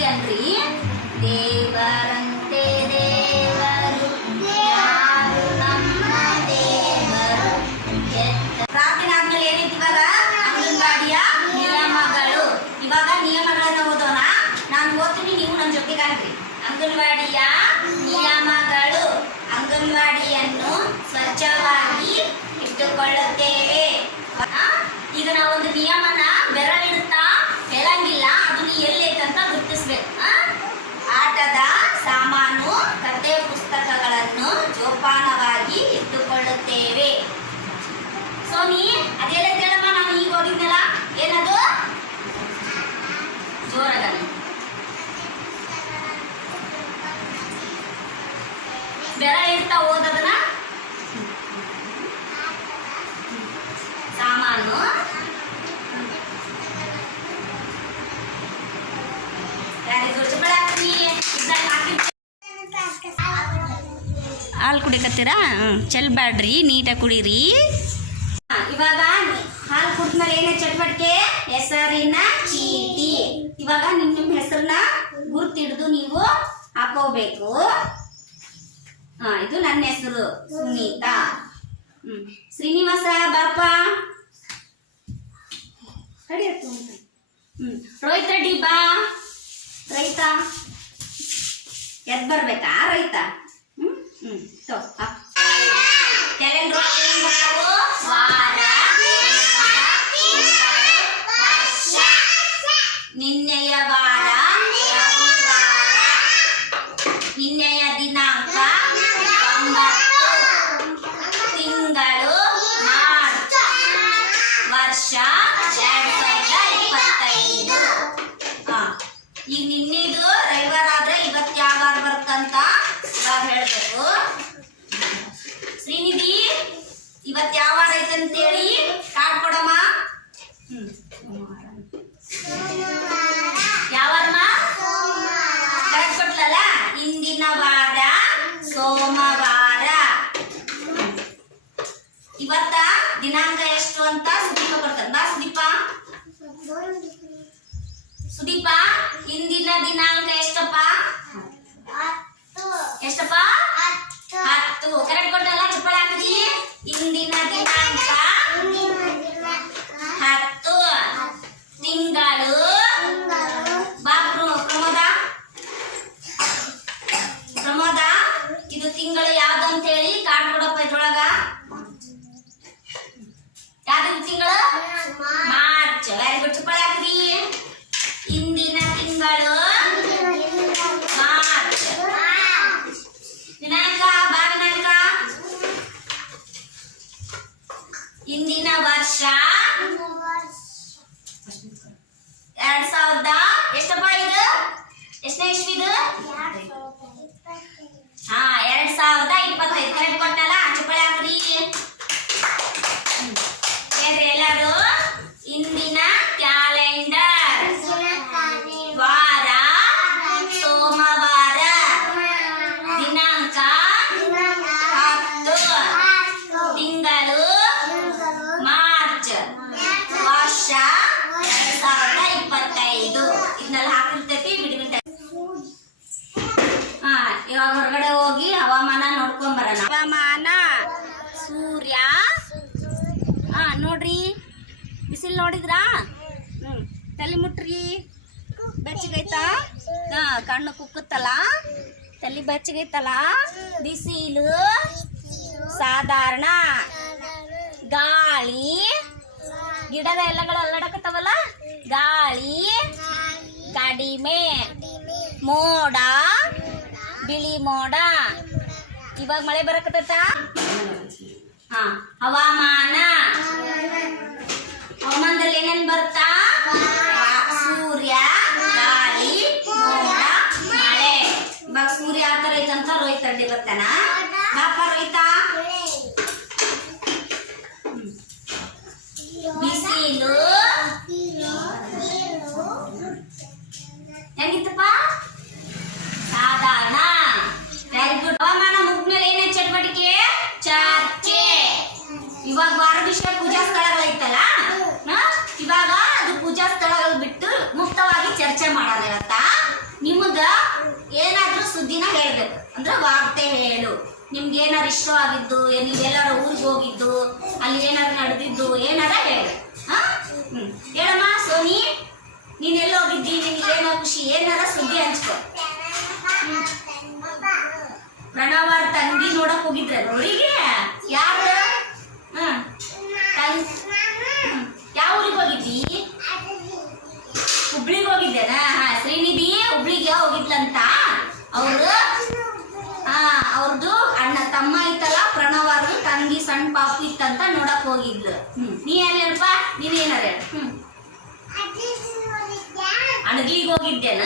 ಈಗನ್ರಿ ದೇವರಂತೆ ದೇವರು ಯಾರು ನಮ್ಮ ದೇವರು. ಪ್ರಾರ್ಥನೆ ಆದ್ಮೇಲೆ ಏನೈತಿ ಇವಾಗ ಅಂಗನವಾಡಿಯ ನಿಯಮಗಳು. ಇವಾಗ ನಿಯಮಗಳನ್ನ ಓದೋಣ. ನಾನು ಓದ್ತೀನಿ, ನೀವು ನನ್ನ ಜೊತೆಗಾಗ್ರಿ. ಅಂಗನವಾಡಿಯ ನಿಯಮಗಳು. ಅಂಗನವಾಡಿಯನ್ನು ಸ್ವಚ್ಛವಾಗಿ ಇಟ್ಟುಕೊಳ್ಳುತ್ತೇವೆ. ಈಗ ನಾವೊಂದು ನಿಯಮನ ಬೆರಳಿಡುತ್ತಾ ಹೇಳಂಗಿಲ್ಲ, ಅದು ನೀ ಎಲ್ಲೈತಂತ ಗುರುತಿಸ್ಬೇಕು. ಆಟದ ಸಾಮಾನು, ಕಥೆ ಪುಸ್ತಕಗಳನ್ನು ಜೋಪಾನವಾಗಿ ಇಟ್ಟುಕೊಳ್ಳುತ್ತೇವೆ. ಸೋನಿ ಅದೆಲ್ಲ ಹೇಳಮ್ಮ, ನಾನು ಈಗ ಹೋಗಿದ್ನಲ್ಲ, ಏನದು ಜೋರಾಗಲಿ ಬೆರಳಿಡ್ತಾ ಓದೋದನ್ನ ಸಾಮಾನು, ಹಾಲು ಕುಡಿಕತ್ತೀರಾ? ಚೆಲ್ಬ್ಯಾಡ್ರಿ, ನೀಟಾಗಿ ಕುಡೀರಿ. ಇವಾಗ ಹಾಲು ಕುಡಿದ್ಮೇಲೆ ಏನೇ ಚಟುವಟಿಕೆ? ಹೆಸರಿನ ಚೀಟಿ. ಇವಾಗ ನಿಮ್ಮ ಹೆಸರನ್ನ ಗುರ್ತಿಡ್ದು ನೀವು ಹಾಕೋಬೇಕು. ಇದು ನನ್ನ ಹೆಸರು ಸುನೀತಾ. ಶ್ರೀನಿವಾಸ ಬಾಪ. ರೋಹಿತ್ ರೆಡ್ಡಿ ಬಾ. ರೈತ ಎದ್ ಬರ್ಬೇಕಾ? ರೈತ. ನಿನ್ನೆಯ ವಾರ, ನಿನ್ನೆಯ ದಿನಾಂಕ 9, ತಿಂಗಳು ಮಾರ್ಚ್, ವರ್ಷ 2025. ಈಗ ನಿನ್ನೆದು ರವಿವಾರ ಆದ್ರೆ ಇವತ್ತು ಯಾವ ವಾರ ಬರ್ತಂತ ಇವಾಗ ಹೇಳ್ಬೇಕು. ಶ್ರೀನಿಧಿ ಇವತ್ತು ಯಾವ ವಾರ ಐತಂತೇಳಿ ಕಾರ್ಡ್ ಕೊಡಮ್ಮ. ಯಾವ ಕರೆಕ್ಟ್ ಕೊಟ್ಲಲ್ಲ? ಇಂದಿನ ವಾರ ಸೋಮವಾರ. ಇವತ್ತ ದಿನಾಂಕ ಎಷ್ಟು ಅಂತ ಸುದೀಪ ಕೊಡ್ತಾನೆ. ಬಾ ಸುದೀಪ. ಸುದೀಪ, ಇಂದಿನ ದಿನಾಂಕ ಎಷ್ಟಪ್ಪ? ಎಷ್ಟಪ್ಪ? 10. ಕರೆಕ್ಟ್ ಕೊಟ್ಟಲ್ಲ? ಚಪ್ಪಾಳೆ ಹಾಕಿದಿ. ಇಂದಿನ ದಿನಾಂಕ 10, ತಿಂಗಳು. ಬಾ ಪ್ರಮೋದ. ಪ್ರಮೋದ, ಇದು ತಿಂಗಳು ಯಾವ್ದಂತ ಹೇಳಿ ಕಾರ್ಡ್ ಕೊಡಪ್ಪ. ಇದ್ರೊಳಗ ಯಾವ್ದು ತಿಂಗಳು? ಮಾರ್ಚ್. ವೆರಿ ಗುಡ್, ಚಪ್ಪಾಳೆ ಹಾಕ್ರಿ. ಇಂದಿನ ತಿಂಗಳು ಮಾರ್ಚ್. ವಿನಾಯಕ ಬಾ. ವಿನಾಯಕ, ಇಂದಿನ ವರ್ಷ 2000 ಎಷ್ಟಪ್ಪ? ಇದು ಎಷ್ಟನೇ ಇಸ್ವಿ? ಇದು 2025. ಕರೆಕ್ಟ್ ಕೊಟ್ಟಲ್ಲ? ಚಪ್ಪಾಳೆ ಹಾಕ್ರಿ. ಎಲ್ಲರೂ ಇಂದಿನ ಕ್ಯಾಲೆಂಡರ್. ವಾರ ಸೋಮವಾರ, ದಿನಾಂಕ 10, ತಿಂಗಳು ಮಾರ್ಚ್, ವರ್ಷ 2025. ಇದನ್ನೆಲ್ಲ ಹಾಕಿರ್ತೈತಿ. ಬಿಡ್ಬಿಟ್ಟ. ಇವಾಗ ಹೊರಗಡೆ ಹೋಗಿ ಹವಾಮಾನ ನೋಡ್ಕೊಂಡ್ ಬರೋಣ. ಹವಾಮಾನ, ಸೂರ್ಯ. ನೋಡ್ರಿ, ಬಿಸಿಲು ನೋಡಿದ್ರಾ? ತಲೆ ಮುಟ್ರಿ. ಬೆಚ್ಚಗೈತಾ? ಕಣ್ಣು ಕುಕ್ಕುತ್ತಲ್ಲ, ತಲೆ ಬೆಚ್ಚಗೈತಲ್ಲ. ಬಿಸಿಲು ಸಾಧಾರಣ. ಗಾಳಿ, ಗಿಡದ ಎಲ್ಲಗಳು ಅಲ್ಲಾಡಕತ್ತವಲ್ಲ, ಗಾಳಿ ಕಡಿಮೆ. ಮೋಡ, ಬಿಳಿ ಮೋಡ. ಇವಾಗ ಮಳೆ ಬರಕತ್ತ. ಹವಾಮಾನ. ಹವಾಮಾನದಲ್ಲಿ ಏನೇನು ಬರುತ್ತಾ? ಸೂರ್ಯ, ಗಾಳಿ, ಮೋಡ, ಮಳೆ. ಇವಾಗ ಸೂರ್ಯ ಆ ತರ ಐತಂತ ರೋಹಿತ್ ರೆಡ್ಡಿ ಬರ್ತಾನ. ಬಾಪ ರೋಹಿತ. ಬಿಸಿಲು ಹೆಂಗಿತ್ತಪ್ಪ? ಸಾಧಾರಣ. Very good. ಹವಾಮಾನ ಮುಗ್ದ್ಮೇಲೆ ಏನೇ ಚಟುವಟಿಕೆ? ಚರ್ಚೆ. ಇವಾಗ ವಾರ ವಿಷಯ ಪೂಜಾ ಸ್ಥಳಗಳೈತಲ್ಲ, ಇವಾಗ ಅದು ಪೂಜಾ ಸ್ಥಳಗಳು ಬಿಟ್ಟು ಮುಕ್ತವಾಗಿ ಚರ್ಚೆ ಮಾಡೋಣ ಇವತ್ತ. ವಾರ್ತೆ ಹೇಳು. ನಿಮ್ಗೆ ಏನಾರು ಇಷ್ಟವಾಗಿದ್ದು, ನೀವೆಲ್ಲಾರು ಊರಿಗೆ ಹೋಗಿದ್ದು, ಅಲ್ಲಿ ಏನಾರು ನಡೆದಿದ್ದು ಏನಾರ ಹೇಳು. ಹೇಳಮ್ಮ ಸೋನಿ, ನೀನೆಲ್ಲ ಹೋಗಿದ್ದಿ, ನಿನ್ಗೆ ಏನೋ ಖುಷಿ, ಏನಾರ ಸುದ್ದಿ ಹಂಚ್ಕೊ. ಪ್ರಣವ್ ಅವ್ರ ತಂಗಿ ನೋಡಕ್ ಹೋಗಿದ್ರ ಊರಿಗೆ? ಯಾರು? ಯಾವ ಊರಿಗೆ ಹೋಗಿದ್ದಿ? ಹುಬ್ಳಿಗೆ ಹೋಗಿದ್ದೇನ? ಶ್ರೀನಿಧಿ ಹುಬ್ಳಿಗೆ ಹೋಗಿದ್ಲಂತ. ಅವರು ಅವ್ರದ್ದು ಅಣ್ಣ ತಮ್ಮ ಇತ್ತಲ್ಲ, ಪ್ರಣವ್ ಅವ್ರದ್ದು ತಂಗಿ ಸಣ್ಣ ಪಾಪು ಇತ್ತಂತ ನೋಡಕ್ ಹೋಗಿದ್ಲು. ನೀ ಎಲ್ಲಿ ಹೇಳಪ್ಪ, ನೀನೇನಾರ ಹೇಳು. ಅಣಗ್ಲಿಗೆ ಹೋಗಿದ್ದೇನ?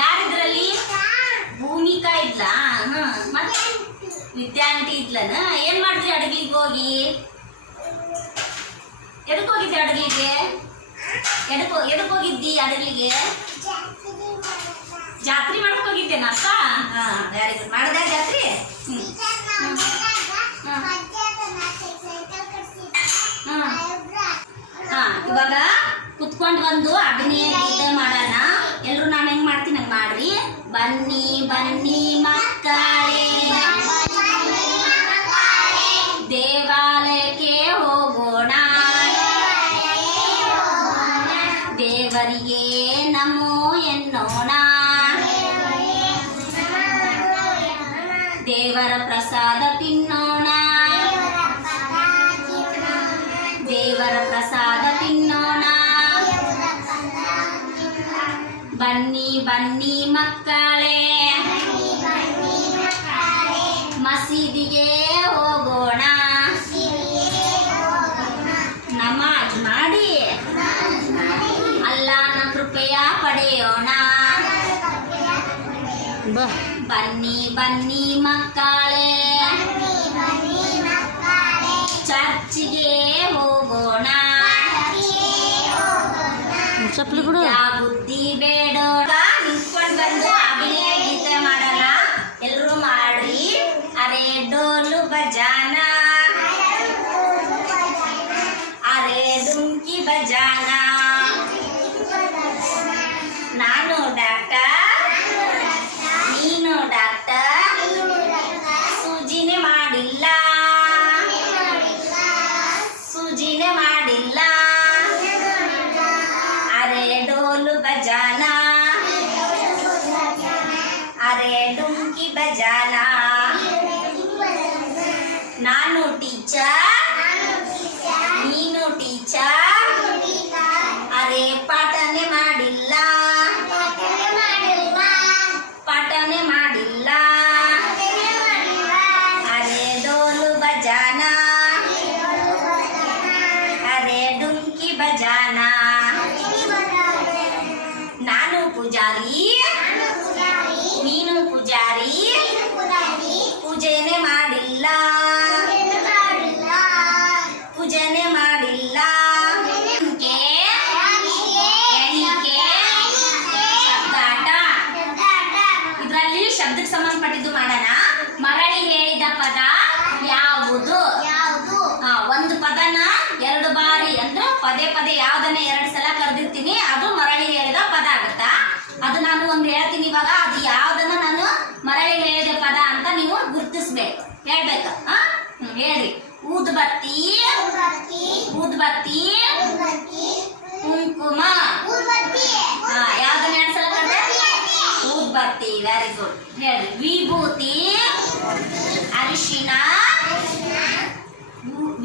ಯಾರಿದ್ರಲ್ಲಿ? ಭೂಮಿಕಾ ಇದ್ಲ, ಮತ್ತೆ ವಿದ್ಯಾಂಟಿ ಇದ್ಲನ? ಏನ್ ಮಾಡಿದ್ರಿ ಅಡಗ್ಲಿಗೆ ಹೋಗಿ? ಎದಕ್ ಹೋಗಿದ್ದೆ ಅಡಗ್ಲಿಗೆ? ಎದಕ್ ಹೋಗಿದ್ದಿ ಅಡಗ್ಲಿಗೆ? ಜಾತ್ರೆ ಮಾಡಕ್ ಹೋಗಿದ್ದೇನ ಅಕ್ಕ? Very good. ಮಾಡ್ದ ಜಾತ್ರೆ? ಇವಾಗ ಕುತ್ಕೊಂಡು ಬಂದು ಅಭಿನಯ ಗೀತೆ ಮಾಡೋಣ. ಎಲ್ರು ನಾನು ಹೆಂಗ್ ಮಾಡ್ತೀನಿ ಹಂಗ್ ಮಾಡ್ರಿ. ಬನ್ನಿ ಬನ್ನಿ ಮಕ್ಕಳೇ, ದೇವಾಲಯಕ್ಕೆ ಹೋಗೋಣ, ದೇವರಿಗೆ ನಮೋ ಎನ್ನೋಣ, ದೇವರ ಪ್ರಸಾದ ತಿನ್ನೋಣ, ದೇವರ ಪ್ರಸಾದ ತಿನ್ನೋಣ. ಬನ್ನಿ ಬನ್ನಿ ಮಕ್ಕಳೇ, ಮಸೀದಿಗೆ ಹೋಗೋಣ, ನಮಾಜ್ ಮಾಡಿ ಅಲ್ಲಾಹನ ಕೃಪೆಯ ಪಡೆಯೋಣ. ಬನ್ನಿ ಬನ್ನಿ ಮಕ್ಕಳೇ, ಚರ್ಚಿಗೆ ಹೋಗೋಣ, ಬುದ್ಧಿ ಬೇಡೋಣ. ನಿಂತ್ಕೊಂಡು ಬಂದು ಅಭಿನಯ ಗೀತೆ ಮಾಡೋಣ. ಎಲ್ರು ಮಾಡ್ರಿ. ಅರೆ ಡೋಲು ಬಜಾನ, ಅರೆ ಡುಂಕಿ ಬಜಾನ. ನಾನು ಡಾಕ್ಟರ್, ನೀನು ಡಾಕ್ಟರ್, ಸೂಜಿನೇ ಮಾಡಿಲ್ಲ, ಸೂಜಿನೇ ಮಾಡಿಲ್ಲ. ಅರೆ ಡೋಲು ಬಜಾನ, ಅರೆ ಡುಂಕಿ ಬಜಾನ. ನಾನು ಟೀಚರ್, ನೀನು ಟೀಚರ್, ಅರೆ ಪಾಠನೆ ಮಾಡಿಲ್ಲ, ಪಾಠನೆ ಮಾಡಿಲ್ಲ. ಅರೆ ಡೋಲು ಬಜಾನ, ಅರೆ ಡುಂಕಿ ಬಜಾನ. ನಾನು ಪೂಜಾರಿ, ನೀನು ಪೂಜಾರಿ, ಪೂಜೆನೆ ಮಾಡಿಲ್ಲ, ಪೂಜೆನೆ ಮಾಡಿಲ್ಲ. ಎಣಿಕೆ, ಶಬ್ದಾಟ. ಇದರಲ್ಲಿ ಶಬ್ದಕ್ಕೆ ಸಂಬಂಧಪಟ್ಟಿದ್ದು ಮಾಡೋಣ. ಮರಳಿ ಹೇಳಿದ ಪದ ಯಾವುದು? ಒಂದು ಪದನ ಎರಡು ಬಾರಿ ಅಂದ್ರೆ ಪದೇ ಪದೇ ಯಾವ್ದನ್ನ ಎರಡು ಸಲ ಕರೆದಿರ್ತೀನಿ, ಅದು ಮರಳಿ ಹೇಳಿದ ಪದ ಆಗುತ್ತಾ. ಅದು ನಾನು ಒಂದು ಹೇಳ್ತೀನಿ ಇವಾಗ, ಅದು ಯಾವ್ದನ್ನ ನಾನು ಮರಳಿ ಹೇಳಿದ ಪದ ಅಂತ ನೀವು ಗುರ್ತಿಸ್ಬೇಕು, ಹೇಳ್ಬೇಕು. ಹೇಳ್ರಿ. ಊದ್ಬತ್ತಿ, ಊದ್ಬತ್ತಿ, ಕುಂಕುಮ. ಯಾವ್ದನ್ನ ಎರಡು ಸಲ ಕರೆದ? ಊದ್ಬತ್ತಿ. Very good. ಹೇಳ್ರಿ. ವಿಭೂತಿ, ಅರಿಶಿನ,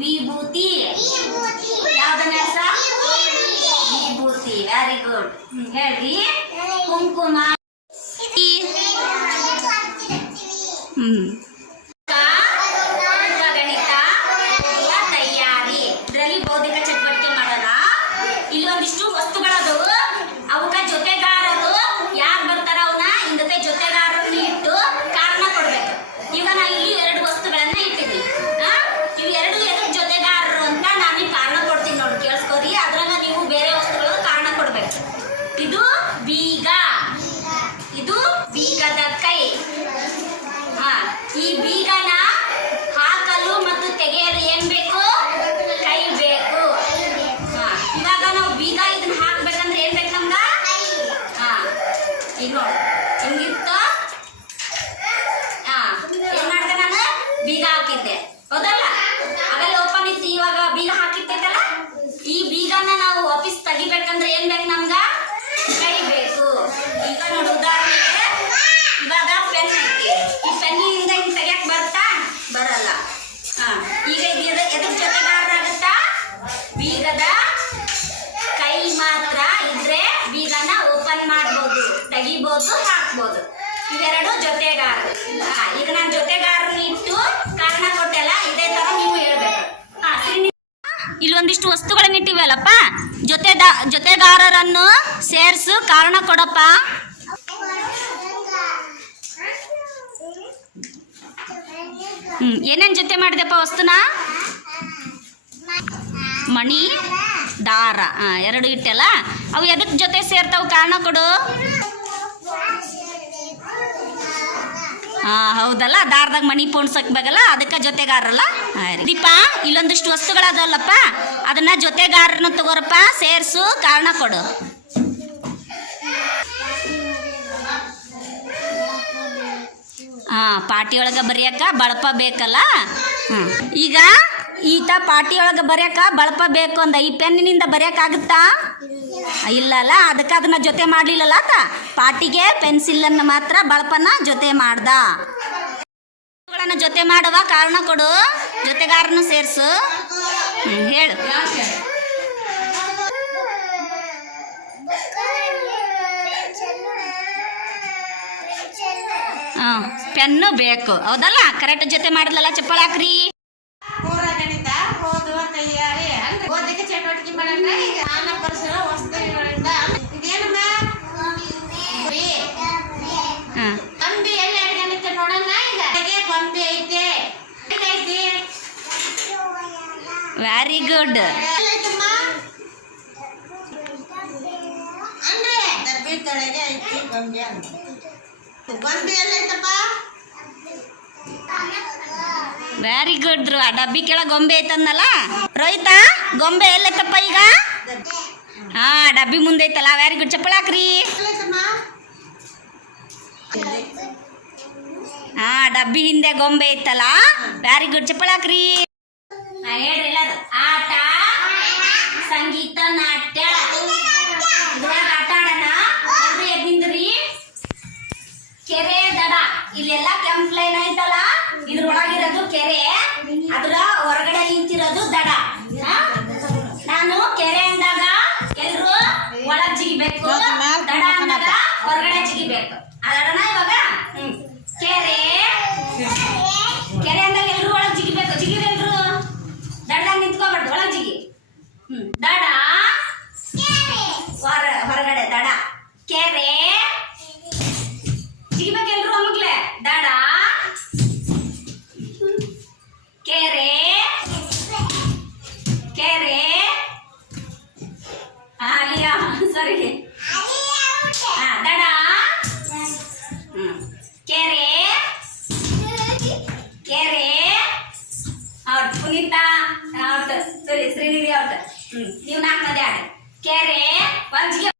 ವಿಭೂತಿ. ಯಾವ್ದನ್ನ ಹೆಸರ? ವಿಭೂತಿ. Very good. ಹೇಳ್ರಿ. ಕುಂಕುಮ. ಗಣಿತ ತಯಾರಿ. ಇದರಲ್ಲಿ ಬೌದ್ಧಿಕ ಚಟುವಟಿಕೆ ಮಾಡೋಣ. ಇಲ್ಲಿ ಒಂದಿಷ್ಟು ವಸ್ತುಗಳದವು, ಅವಕ್ಕ ಜೊತೆಗಾರರು ಯಾರು ಬರ್ತಾರ ಅವನ್ನ ಹಿಂದಕ್ಕೆ ಜೊತೆಗಾರರನ್ನ ಇಟ್ಟು ಕಾರಣ ಕೊಡ್ಬೇಕು. ಈಗ ನಾ ಇಲ್ಲಿ ಎರಡು ವಸ್ತುಗಳನ್ನ ಇಟ್ಟಿದ್ದೀನಿ. ಇವು ಎರಡು ಎದಕ್ಕೆ ಜೊತೆಗಾರರು ಅಂತ ನಾನು ಕಾರಣ ಕೊಡ್ತೀನಿ ನೋಡಿ, ಕೇಳಿಸ್ಕೋರಿ. ಅದ್ರಾಗ ನೀವು ಬೇರೆ ವಸ್ತುಗಳು ಕಾರಣ ಕೊಡ್ಬೇಕು. ಇದು ಬೀಗ, ಇದು ಬೀಗದ ಕೈ. ಈ ಬೀಗನ ಹಾಕಲು ಮತ್ತು ತೆಗೆಯಲು ಏನ್ ಬೇಕು? ಕೈ ಬೇಕು. ಇವಾಗ ನಾವು ಬೀಗ ಇದನ್ನ ಹಾಕ್ಬೇಕಂದ್ರೆ ಏನ್ ಬೇಕು ನಮ್ಗ? ಈಗ ನೋಡಿ ಹೆಂಗಿತ್ತ. ಹಾಕ್ಬೋದು. ಇವೆರಡು ಜೊತೆಗಾರರು. ಈಗ ನಾನು ಜೊತೆಗಾರರನ್ನ ಇಟ್ಟು ಕಾರಣ ಕೊಟ್ಟೆಲ್ಲ, ಇದೇ ತರ ನೀವು ಹೇಳ್ಬೇಕು. ಇಲ್ಲೊಂದಿಷ್ಟು ವಸ್ತುಗಳನ್ನ ಇಟ್ಟಿವಲ್ಲಪ್ಪ, ಜೊತೆಗಾರರನ್ನು ಸೇರಿಸು, ಕಾರಣ ಕೊಡಪ್ಪ. ಏನೇನ್ ಜೊತೆ ಮಾಡಿದೆಪ್ಪ ವಸ್ತುನ? ಮಣಿ, ದಾರ, ಎರಡು ಇಟ್ಟೆಲ್ಲ. ಅವು ಎದಕ್ ಜೊತೆ ಸೇರ್ತಾವ? ಕಾರಣ ಕೊಡು. ಹೌದಲ್ಲ, ದಾರದಾಗ ಮಣಿ ಪೋಣ್ಸಕ್ಬೇಕಲ್ಲ, ಅದಕ್ಕೆ ಜೊತೆಗಾರಲ್ಲ. ದೀಪ, ಇಲ್ಲೊಂದಿಷ್ಟು ವಸ್ತುಗಳದಲ್ಲಪ್ಪ, ಅದನ್ನ ಜೊತೆಗಾರನ ತಗೋರಪ್ಪ, ಸೇರ್ಸು, ಕಾರಣ ಕೊಡು. ಪಾಟಿಯೊಳಗೆ ಬರೆಯಕ್ಕ ಬಳಪ ಬೇಕಲ್ಲ. ಈಗ ಈತ ಪಾಟಿಯೊಳಗೆ ಬರೆಯಕ್ಕ ಬಳಪ ಬೇಕು ಅಂದ, ಈ ಪೆನ್ನಿನಿಂದ ಬರೆಯಕ್ಕಾಗುತ್ತಾ? ಇಲ್ಲಲ್ಲ, ಅದಕ್ಕೆ ಅದನ್ನ ಜೊತೆ ಮಾಡಲಿಲ್ಲಲ್ಲ ಆತ. ಪಾಟಿಗೆ ಪೆನ್ಸಿಲನ್ನು ಮಾತ್ರ ಬಳಪನ ಜೊತೆ ಮಾಡ್ದ. ಜೊತೆ ಮಾಡುವ, ಕಾರಣ ಕೊಡು, ಜೊತೆಗಾರನು ಸೇರಿಸು. ಹೇಳು. ಪೆನ್ನು ಬೇಕು, ಹೌದಲ್ಲ? ಕರೆಕ್ಟ್ ಜೊತೆ ಮಾಡಿದ್ಲಲ್ಲ, ಚಪ್ಪಾಳೆ ಹಾಕ್ರಿ. ಗಣಿತ ಓದುವ ತಯಾರಿ ಅಂದ್ರೆ ಓದಿಗೆ ಚಟುವಟಿಕೆ ಮಾಡೋಣ. ಈಗ ಆನ ಪರಿಸರ ವಸ್ತುಗಳಿಂದ ಇದೇನಮ್ಮ ಗೊಂಬೆ ಎಲ್ಲಿ ಗಣಿತ ನೋಡೋಣ. ಈಗ ಗೊಂಬೆ ಐತೆ, ವೆರಿ ಗುಡ್. ಅಂದ್ರೆ ಡಬ್ಬಿ ತೊಳೆಗೆ ಐತಿ ಗೊಂಬೆ ಅಂತ. ಗೊಂಬೆ ಎಲ್ಲೈತಪ್ಪ? Very good. ಡಬ್ಬಿ ಕೆಳಗೆ ಗೊಂಬೆ ಐತಂದಲ್ಲ ರೋಹಿತ, ಗೊಂಬೆ ಎಲ್ಲೈತಪ್ಪ ಈಗ? ಡಬ್ಬಿ ಮುಂದೆ ಐತಲ್ಲ. ವೆರಿ ಗುಡ್, ಚಪ್ಪಳ ಹಾಕ್ರಿ. ಡಬ್ಬಿ ಹಿಂದೆ ಗೊಂಬೆ ಐತಲ್ಲ. ವೆರಿ ಗುಡ್, ಚಪ್ಪಳ ಹಾಕ್ರಿ. ಹೇಳ್ರಿ ಎಲ್ಲಾರು. ಆಟ, ಸಂಗೀತ, ನಾಟ್ಯ, ಇದ್ರೊಳಗೆ ಆಟ ಆಡೋಣ. ಎದ್ದಿಂದ್ರಿ. ಕೆರೆ ದಡ, ಇಲ್ಲೆಲ್ಲ ಕೆಂಪ್ ಲೈನ್ ಐತಲ್ಲ, ಇದ್ರೊಳಗಿರೋದು ಕೆರೆ, ಅದ್ರ ಹೊರಗಡೆ ನಿಂತಿರೋದು ದಡ. ನಾನು ಕೆರೆ ಅಂದಾಗ ಎಲ್ರು ಒಳಗ್ ಜಿಗಿಬೇಕು, ದಡ ಅಂದಾಗ ಹೊರಗಡೆ ಜಿಗಿಬೇಕು. ಅದನ್ನ ಇವಾಗ ಕೆರೆ